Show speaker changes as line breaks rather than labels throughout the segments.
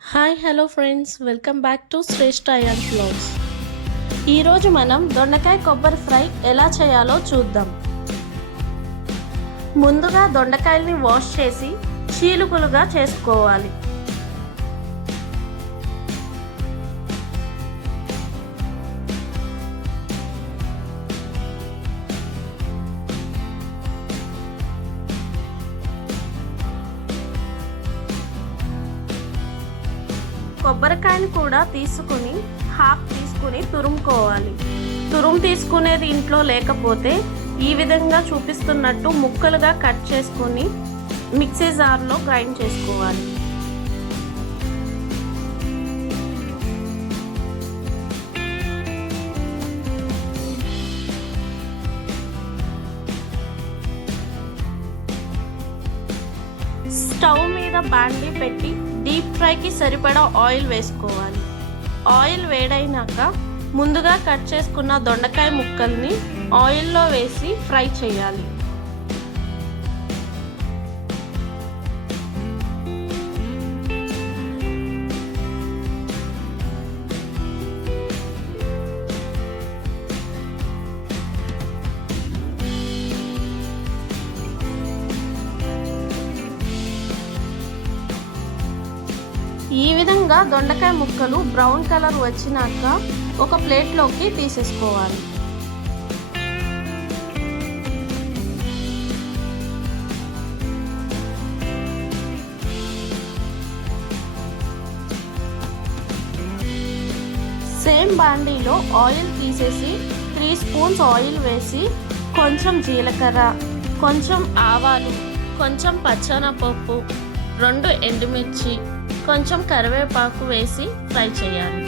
Hi hello friends. Welcome back to Shreshtha Ayaan vlogs ఈరోజు మనం దొండకాయ కొబ్బరి ఫ్రై ఎలా చేయాలో చూద్దాం. ముందుగా దొండకాయల్ని వాష్ చేసి చీలుకలుగా చేసుకోవాలి. కొబ్బరికాయని కూడా తీసుకుని హాఫ్ తీసుకుని తురుముకోవాలి. తురుము తీసుకునేది ఇంట్లో లేకపోతే ఈ విధంగా చూపిస్తున్నట్టు ముక్కలుగా కట్ చేసుకుని మిక్సీ జార్లో గ్రైండ్ చేసుకోవాలి. స్టవ్ మీద బాండి పెట్టి డీప్ ఫ్రైకి సరిపడా ఆయిల్ వేసుకోవాలి. ఆయిల్ వేడైనాక ముందుగా కట్ చేసుకున్న దొండకాయ ముక్కల్ని ఆయిల్లో వేసి ఫ్రై చేయాలి. ఈ విధంగా దొండకాయ ముక్కలు బ్రౌన్ కలర్ వచ్చినాక ఒక ప్లేట్లోకి తీసేసుకోవాలి. సేమ్ బాండీలో ఆయిల్ తీసేసి త్రీ స్పూన్స్ ఆయిల్ వేసి కొంచెం జీలకర్ర కొంచెం ఆవాలు కొంచెం పచ్చనపప్పు రెండు ఎండుమిర్చి కొంచెం కరివేపాకు వేసి ఫ్రై చేయాలి.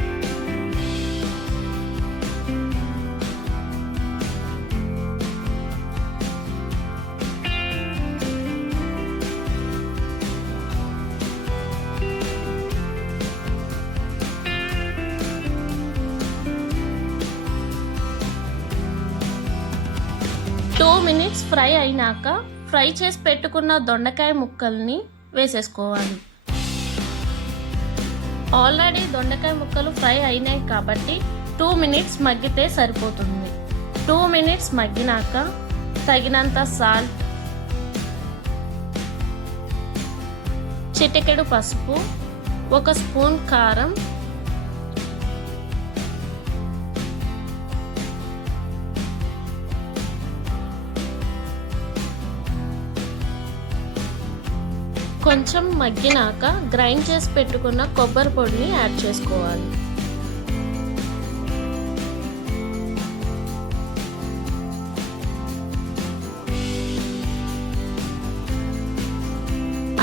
టూ మినిట్స్ ఫ్రై అయినాక ఫ్రై చేసి పెట్టుకున్న దొండకాయ ముక్కల్ని వేసేసుకోవాలి. ఆల్రెడీ దొండకాయ ముక్కలు ఫ్రై అయినాయి కాబట్టి టూ మినిట్స్ మగ్గితే సరిపోతుంది. టూ మినిట్స్ మగ్గినాక తగినంత సాల్ట్ చిటికెడు పసుపు ఒక స్పూన్ కారం కొంచెం మగ్గినాక గ్రైండ్ చేసి పెట్టుకున్న కొబ్బరి పొడిని యాడ్ చేసుకోవాలి.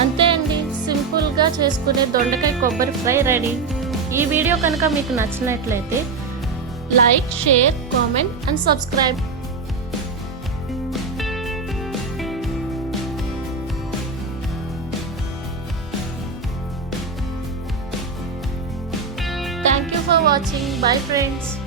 అంతే అండి సింపుల్గా చేసుకునే దొండకాయ కొబ్బరి ఫ్రై రెడీ. ఈ వీడియో కనుక మీకు నచ్చినట్లయితే like share comment and subscribe. Watching. Bye friends.